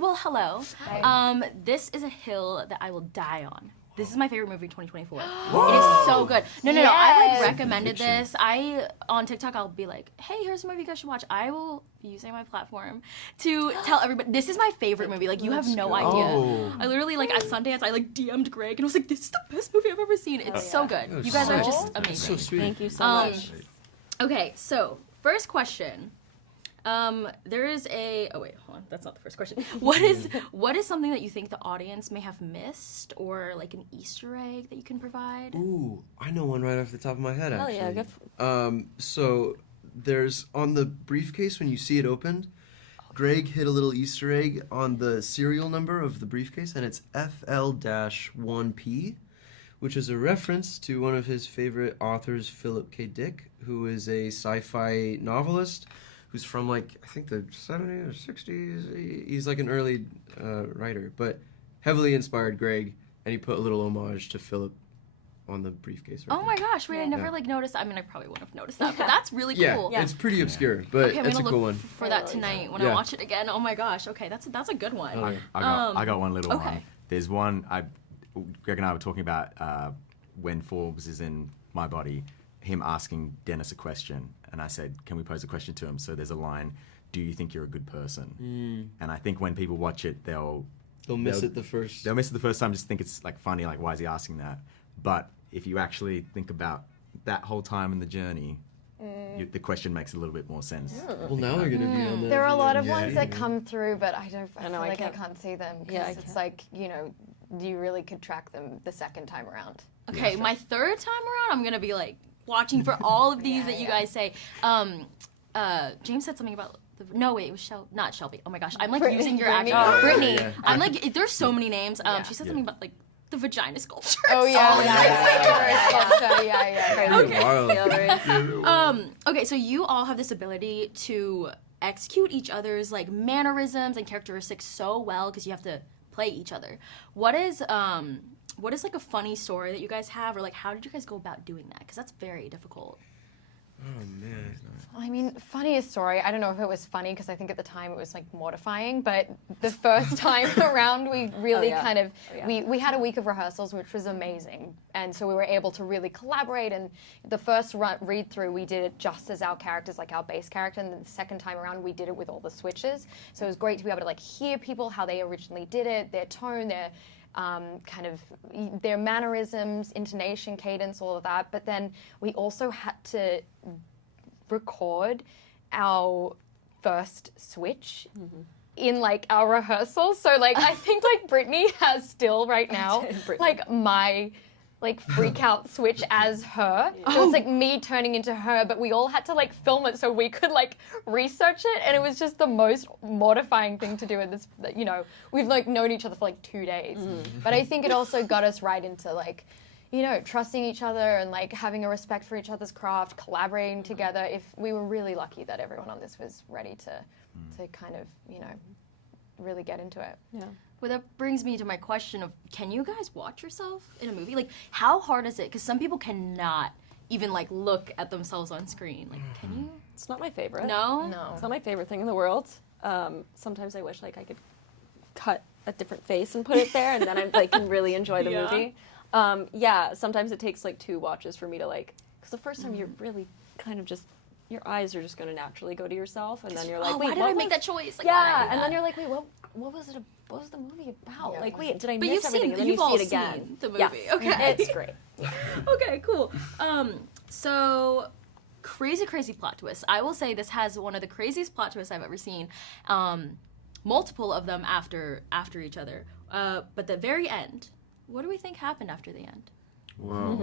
well, hello. This is a hill that I will die on. This is my favorite movie of 2024. It is so good. No. I like recommended this. On TikTok, I'll be like, hey, here's a movie you guys should watch. I will be using my platform to tell everybody, this is my favorite movie. Like, you have no idea. I literally, like, at Sundance, I, like, DM'd Greg, and I was like, this is the best movie I've ever seen. It's so good. You guys are just amazing. So sweet. Thank you so much. Okay, so, first question. There is a, oh wait, hold on, that's not the first question. What is something that you think the audience may have missed, or like an Easter egg that you can provide? Ooh, I know one right off the top of my head, actually. Hell yeah, good. So there's, on the briefcase, when you see it opened, Greg hid a little Easter egg on the serial number of the briefcase, and it's FL-1P, which is a reference to one of his favorite authors, Philip K. Dick, who is a sci-fi novelist who's from, like, I think the 70s or 60s. He's like an early writer, but heavily inspired Greg, and he put a little homage to Philip on the briefcase. Right oh my gosh, wait, I never like noticed. I mean, I probably wouldn't have noticed that, but that's really cool. Yeah, it's pretty obscure, but okay, it's a look cool one. For that tonight when I watch it again. Oh my gosh, okay, that's a good one. I got one little one. There's one, Greg and I were talking about when Forbes is in my body, him asking Dennis a question, and I said, can we pose a question to him? So there's a line, do you think you're a good person? And I think when people watch it, they'll miss it the first time, just think it's like funny, like why is he asking that? But if you actually think about that whole time in the journey, the question makes a little bit more sense. Well, now they're going to be on that. There are a lot of ones that come through, but I feel like I can't see them. Because it's like, you know, you really could track them the second time around. Okay, my third time around, I'm going to be like, watching for all of these that you guys say. James said something about no wait, it was not Shelby. Oh my gosh, I'm like using your actual Brittany. I'm like, there's so many names. She said something about like the vagina sculpture. Oh yeah. Okay, so you all have this ability to execute each other's like mannerisms and characteristics so well because you have to play each other. What is like a funny story that you guys have, or like how did you guys go about doing that? Because that's very difficult. Oh man. I mean, funniest story, I don't know if it was funny because I think at the time it was like mortifying, but the first time around we really we had a week of rehearsals, which was amazing. And so we were able to really collaborate, and the first read through we did it just as our characters, like our base character, and then the second time around we did it with all the switches. So it was great to be able to like hear people, how they originally did it, their tone, their kind of their mannerisms, intonation, cadence, all of that. But then we also had to record our first switch in like our rehearsals. So like I think like Brittany has still right now like my like freak out switch as her. So it's like me turning into her, but we all had to like film it so we could like research it, and it was just the most mortifying thing to do in this, you know, we've like known each other for like 2 days. But I think it also got us right into like, you know, trusting each other and like having a respect for each other's craft, collaborating together. If we were really lucky that everyone on this was ready to kind of, you know, really get into it. Yeah. Well, that brings me to my question of, can you guys watch yourself in a movie? Like, how hard is it? Because some people cannot even, like, look at themselves on screen. Like, can you? It's not my favorite. No? No. It's not my favorite thing in the world. Sometimes I wish, like, I could cut a different face and put it there, and then I, like, can really enjoy the movie. Yeah, sometimes it takes, like, 2 watches for me to, like, because the first time you're really kind of just, your eyes are just going to naturally go to yourself, and then you're like, oh, wait, why did I make that choice? Like, yeah, and then you're like, wait, what was it? What was the movie about? Yeah, like, wait, did I but miss everything? And then you see it again. Seen the movie. Yes. Okay. It's great. Okay, cool. So crazy plot twists. I will say this has one of the craziest plot twists I've ever seen. Multiple of them after each other. But the very end, what do we think happened after the end? Wow.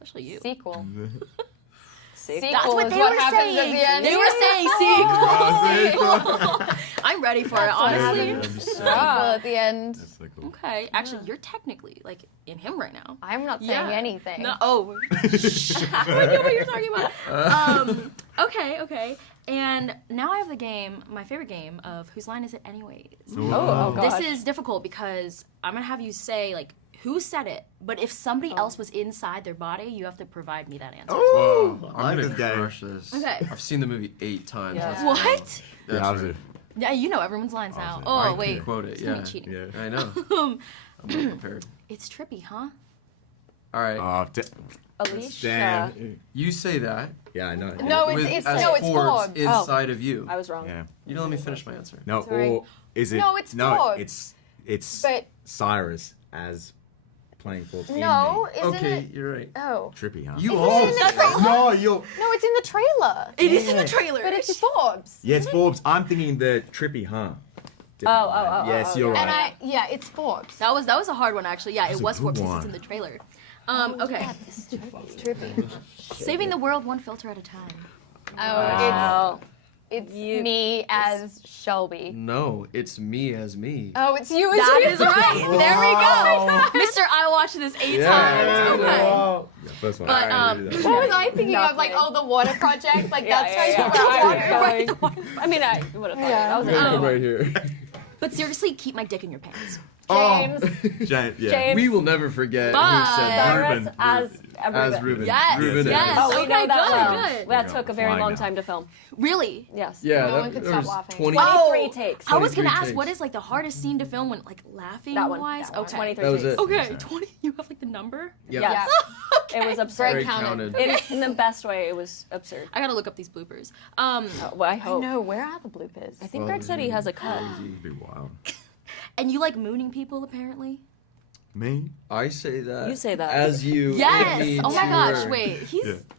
Especially you. Sequel. That's what they were saying. At the end. They were saying sequel. I'm ready for it, honestly. Sequel at the end. That's so cool. Okay, actually, you're technically like in him right now. I'm not saying anything. No. Oh. I know what you're talking about. Okay. And now I have the game, my favorite game of Whose Line Is It Anyways? Oh gosh. This is difficult because I'm gonna have you say like who said it, but if somebody else was inside their body, you have to provide me that answer. Oh, I'm like gonna this game. crush this. Okay. I've seen the movie 8 times. Yeah. That's What? That's Yeah, right. Yeah, you know everyone's lines now. I Oh, I wait. can quote it. It's gonna Yeah. be cheating. Yeah. I know. I'm well prepared. It's trippy, huh? All right. Oh, Alycia. damn. You say that. Yeah, I know. No, with it's as Forbes. Forbes inside of you. I was wrong. Yeah. You don't let me finish my answer. No, Sorry. or is it? No, it's Forbes. It's But- Cyrus as playing Forbes. in No, me. isn't Okay, it? you're right. Oh. Trippy, huh? You all. No, you're. No, it's in the trailer. It is in the trailer. But it's Forbes. Yeah, it's Forbes. I'm thinking the trippy, huh? Yes, you're And right. it's Forbes. That was a hard one actually. Yeah, That's it a was good Forbes since one. it's in the trailer. Okay. It's trippy. Saving the world one filter at a time. Oh, it's me as Shelby. No, it's me as me. Oh, it's you as That you. is right. There we go. Mister, I watched this 8 times. Okay. Yeah, first one. But, What was I thinking of? Like, Nothing. oh, the water project? Like, that's yeah. right. I mean, I would have thought Yeah. that was Oh. right here. But seriously, keep my dick in your pants. James. James, yeah. James. We will never forget Bye. who said that. Cyrus Ruben. as As Ruben. Yes. Ruben Yes. Oh, we Okay, know that good, well. good. That We're took a very flying long now. time to film. Really? Yes. Yeah, No one could there stop was laughing. 20. 23 takes. I was gonna 23 ask, takes. what is like the hardest scene to film when like laughing That one. wise? That one. Okay. 23 That was takes. it. Okay, 20. You have like the number? Yep. Yes. Okay. It was absurd. Greg Very counted. counted. In the best way, it was absurd. I gotta look up these bloopers. Well, I I hope. know. Where are the bloopers? I think Greg said he has a cut. It'd be wild. And you like mooning people apparently? Me? I say that. You say that. As you. Yes. need Oh my to gosh. learn. Wait.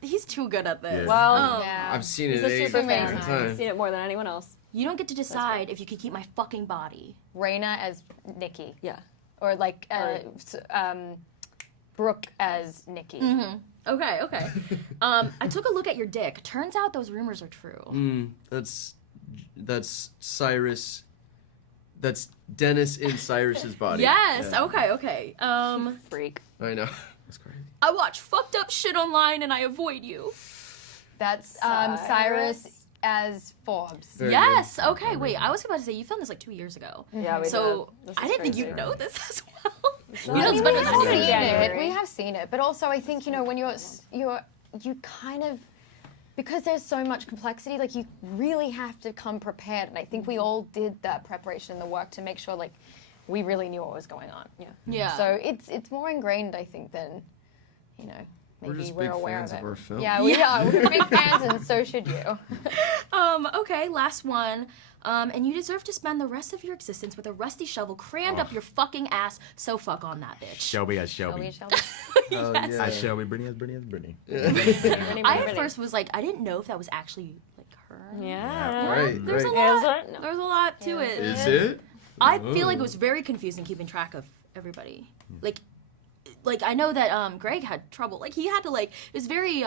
He's too good at this. Yeah. Well, Yeah. I've seen he's it a super 8 fan. different I've times. seen it more than anyone else. You don't get to decide if you can keep my fucking body. Raina as Nikki. Yeah. Or like Brooke as Nikki. Okay. Okay. I took a look at your dick. Turns out those rumors are true. That's Cyrus. That's Dennis in Cyrus's body. Yes. Yeah. Okay. Okay. Freak. I know. That's crazy. I watch fucked up shit online and I avoid you. That's Cyrus. Cyrus as Forbes. Very Yes. good. Okay. Wait. I was about to say you filmed this like 2 years ago. Yeah, we So did. This I is didn't think crazy. you'd know this as well. You not- know I it's mean, better we than have anyone. seen January. We have seen it, but also I think when you kind of, because there's so much complexity, like you really have to come prepared, and I think we all did that preparation and the work to make sure like we really knew what was going on. Yeah. Yeah. So it's more ingrained, I think, than We're maybe just we're big aware fans of it. of our film. Yeah, we are. We're big fans, and so should you. Okay, last one. And you deserve to spend the rest of your existence with a rusty shovel crammed up your fucking ass, so fuck on that bitch. Shelby as Shelby. Shelby. Oh, Yes. yeah. As Shelby. Brittany as Brittany as Brittany. I at first was like, I didn't know if that was actually like her. Yeah. Right, There's right. a lot. Is it? No. There's a lot to it. Is it? I feel like it was very confusing keeping track of everybody. Like I know that Greg had trouble. Like he had to it was very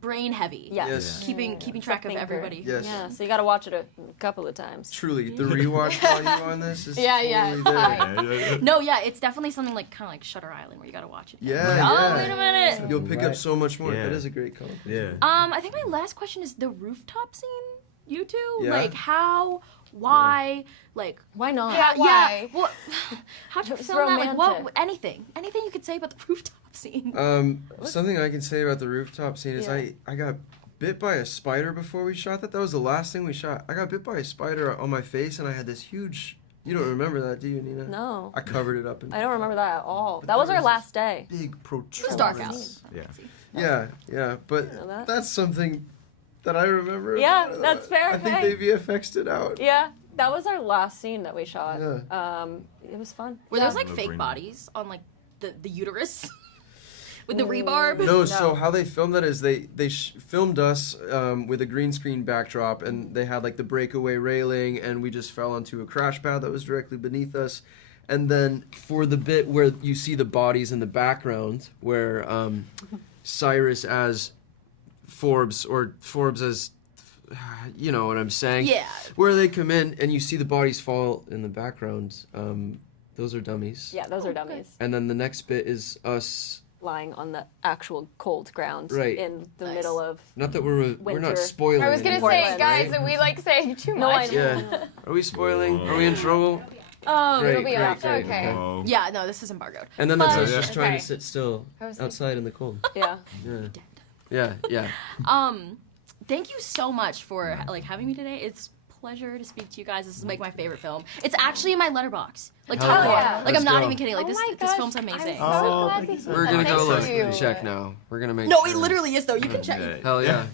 brain heavy. Yes. Yes. Keeping track of Thinker. everybody. Yes. Yeah, so you got to watch it a couple of times. Truly, the rewatch value on this is Yeah, totally yeah. there. No, yeah, it's definitely something like kind of like Shutter Island where you gotta watch it. Yeah, Oh, yeah. wait a minute. You'll pick up so much more. Yeah. That is a great call. Yeah. I think my last question is the rooftop scene. You two, Yeah. like how, why, like Why not? Yeah, why? Yeah, what? How to It's film that? Like what? romantic. Anything you could say about the rooftop scene. Something I can say about the rooftop scene is Yeah. I got bit by a spider before we shot that. That was the last thing we shot. I got bit by a spider on my face, and I had this huge. You don't remember that, do you, Nina? No. I covered it up in I don't remember that at all. But That was that our was- last day. big It was protuberance. dark out. Yeah. Yeah, but know that. that's something that I remember. Yeah, about it. that's fair, I think okay. they VFX'd it out. Yeah, that was our last scene that we shot. Yeah. It was fun. Were those like No fake brainer. bodies on like the uterus with the rebarb? No, so how they filmed that is they filmed us with a green screen backdrop, and they had like the breakaway railing, and we just fell onto a crash pad that was directly beneath us. And then for the bit where you see the bodies in the background, where Cyrus as Forbes, or Forbes as, you know what I'm saying? Yeah. Where they come in and you see the bodies fall in the background, those are dummies. Yeah, those are dummies. And then the next bit is us. Lying on the actual cold ground Right. in the Nice. middle of. Not that we're Winter. not spoiling. I was gonna anything, say, guys, right? that we like saying too No, I much. know. Yeah. Are we spoiling? Are we in trouble? It'll be Great, off. great. Okay. Oh. Yeah, no, this is embargoed. And then that's us But- just trying Okay. to sit still I was outside in the cold. Yeah. Yeah. Yeah. Thank you so much for like having me today. It's pleasure to speak to you guys. This is like my favorite film. It's actually in my letterbox. Like, Hell top yeah. four. Let's Like, I'm not go. even kidding. Like, Oh my this gosh, film's amazing. I'm so glad thank you you so said We're that. gonna go Thank look you. check now. We're gonna make No, sure. it literally is though. You can check. Okay. Hell yeah.